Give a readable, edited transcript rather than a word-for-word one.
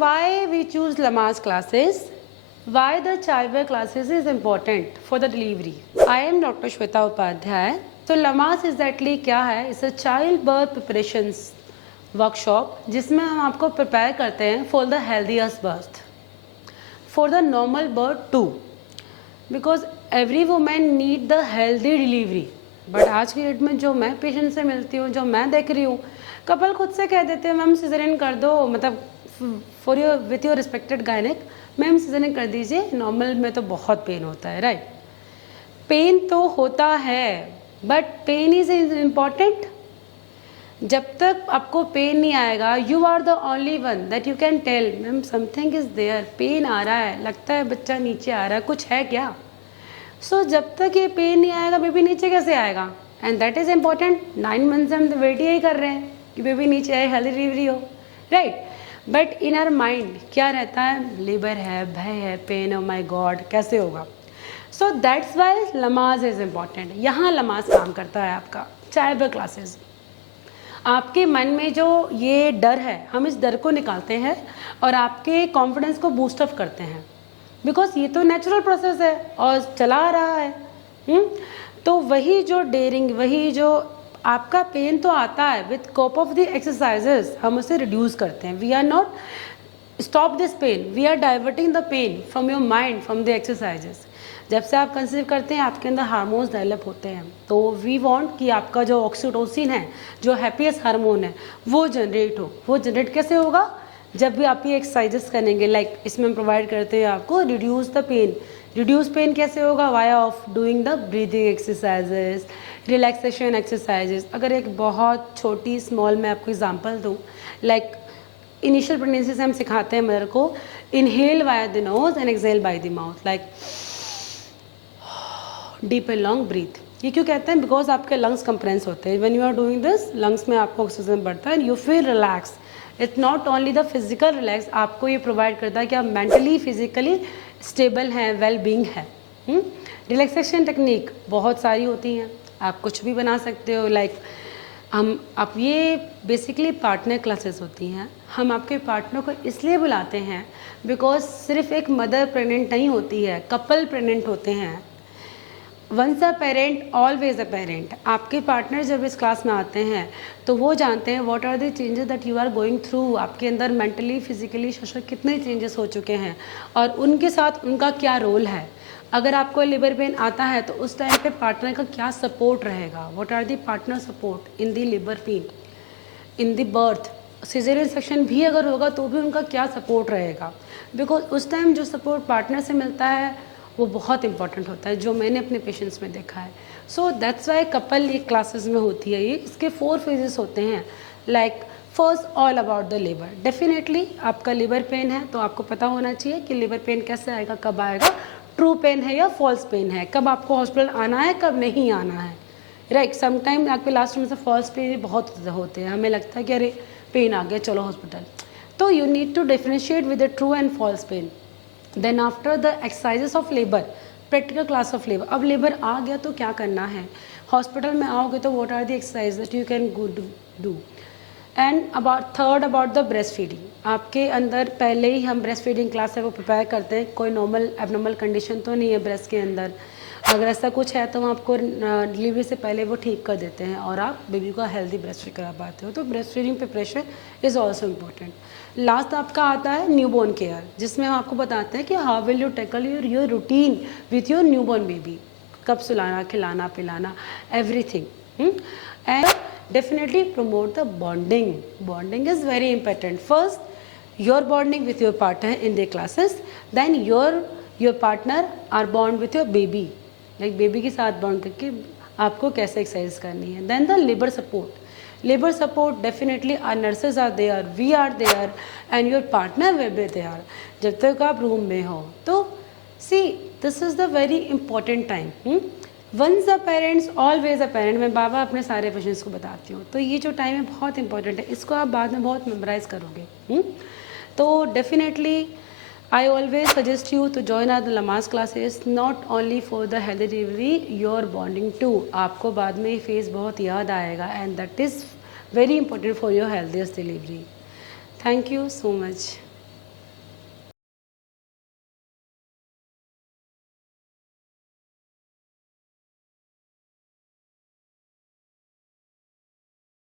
why we choose Lamaze classes? Why the childbirth classes is important for the delivery? I am Dr. Shweta Upadhyay. तो Lamaze exactly क्या है? It's a childbirth preparations workshop जिसमें हम आपको prepare करते हैं for the healthiest birth, for the normal birth too, because every woman need the healthy delivery. But आज की डेट में जो मैं पेशेंट से मिलती हूँ, जो मैं देख रही हूँ, कपल खुद से कह देते हैं मैम सिजेरियन कर दो, मतलब for your with your respected gynaec, ma'am caesarean कर दीजिए, नॉर्मल में तो बहुत पेन होता है, राइट? पेन तो होता है, बट पेन इज इम्पॉर्टेंट. जब तक आपको पेन नहीं आएगा, you are the only one that you can tell ma'am something is there, pain आ रहा है, लगता है बच्चा नीचे आ रहा है, कुछ है क्या? सो जब तक ये पेन नहीं आएगा, बेबी नीचे कैसे आएगा? And that is important. 9 month से हम तो वेट यही कर रहे हैं कि बेबी नीचे आए, हेल्दी डिलीवरी हो, right? But in our mind क्या रहता है? लेबर है, भय है, पेन, ओ माई गॉड कैसे होगा? So that's why Lamaze is important. यहाँ लमाज काम करता है आपका चाइल्डबर्थ क्लासेस. आपके मन में जो ये डर है, हम इस डर को निकालते हैं और आपके कॉन्फिडेंस को बूस्ट अप करते हैं, बिकॉज ये तो नेचुरल प्रोसेस है और चला आ रहा है. तो वही जो डेयरिंग, वही जो आपका पेन तो आता है, with cope of the exercises हम उसे रिड्यूस करते हैं. We are not stop this pain, we are diverting the pain from your mind, from the exercises. जब से आप कंसीव करते हैं आपके अंदर हार्मोन्स डेवलप होते हैं, तो वी वांट कि आपका जो ऑक्सीटोसिन है, जो हैप्पीएस्ट हार्मोन है, वो जनरेट हो. वो जनरेट कैसे होगा? जब भी आप ये एक्सरसाइजेस करेंगे, लाइक इसमें हम प्रोवाइड करते हैं आपको reduce the pain. Reduce pain कैसे होगा? Via of doing the breathing exercises, relaxation exercises. अगर एक बहुत छोटी स्मॉल मैं आपको एग्जांपल दूं, लाइक इनिशियल प्रेगनेंसी से हम सिखाते हैं मदर को inhale via the nose and exhale by the mouth, like deep and long breath. ये क्यों कहते हैं? बिकॉज आपके लंग्स कंप्रेंस होते हैं. When you are doing this, lungs में आपको ऑक्सीजन बढ़ता है, you feel relax. It's not only the physical relax, आपको ये प्रोवाइड करता है कि आप मेंटली फिजिकली स्टेबल हैं, वेल बींग है. रिलैक्सेशन टेक्निक बहुत सारी होती हैं, आप कुछ भी बना सकते हो. लाइक आप ये बेसिकली पार्टनर क्लासेस होती हैं. हम आपके पार्टनर को इसलिए बुलाते हैं बिकॉज सिर्फ एक मदर प्रेग्नेंट नहीं होती है, कपल प्रेग्नेंट होते हैं. Once a parent always a parent. आपके पार्टनर जब इस क्लास में आते हैं तो वो जानते हैं what are the changes that you are going through. आपके अंदर मेंटली, फिजिकली, सोशल कितने चेंजेस हो चुके हैं और उनके साथ उनका क्या रोल है. अगर आपको लेबर पेन आता है तो उस टाइम पे पार्टनर का क्या सपोर्ट रहेगा? What are the partner support in the labour pain, in the birth. Caesarean section भी अगर होगा तो भी उनका क्या सपोर्ट रहेगा? बिकॉज उस टाइम जो सपोर्ट पार्टनर से मिलता है वो बहुत इंपॉर्टेंट होता है, जो मैंने अपने पेशेंट्स में देखा है. सो दैट्स वाई कपल ये क्लासेस में होती है. ये इसके 4 फेजेस होते हैं. Like first all about the labour. Definitely आपका लेबर पेन है तो आपको पता होना चाहिए कि लेबर पेन कैसे आएगा, कब आएगा, ट्रू पेन है या फॉल्स पेन है, कब आपको हॉस्पिटल आना है, कब नहीं आना है, राइट? समटाइम आपके लास्ट में से फॉल्स पेन बहुत होते हैं, हमें लगता है कि अरे पेन आ गया चलो हॉस्पिटल. तो you need to differentiate with the true and false pain. Then after the exercises of labour, practical class of labour. अब लेबर आ गया तो क्या करना है? हॉस्पिटल में आओगे तो what are the exercise that you can do. And about the breast feeding. आपके अंदर पहले ही हम ब्रेस्ट फीडिंग क्लास है वो प्रिपेयर करते हैं. कोई नॉर्मल एबनॉर्मल कंडीशन तो नहीं है ब्रेस्ट के अंदर. अगर ऐसा कुछ है तो हम आपको डिलीवरी से पहले वो ठीक कर देते हैं और आप बेबी को हेल्दी ब्रेस्ट फीड करा पाते हो. तो breast feeding preparation is also important. Last आपका आता है न्यूबॉर्न केयर, जिसमें हम आपको बताते हैं कि how will you tackle your routine with your newborn baby. कब सुलाना, खिलाना, पिलाना, everything. And definitely promote the bonding. Bonding is very important. First your bonding with your partner in their classes, then your partner are bond with your baby, like baby के साथ bond करके आपको कैसे exercise करनी है. Then the labor support. Labor support definitely our nurses are there, we are there and your partner will be there. जब तक आप रूम में हो तो see this is the very important time. Once a parents always a parent. मैं बाबा अपने सारे पेशेंट्स को बताती हूँ. तो ये जो टाइम है बहुत इंपॉर्टेंट है, इसको आप बाद में बहुत मेमोराइज करोगे. तो definitely I always suggest you to join our the Lamaze classes, not only for the healthy delivery, your bonding too. आपको बाद में ये फेस बहुत याद आएगा and that is very important for your healthiest delivery. Thank you so much.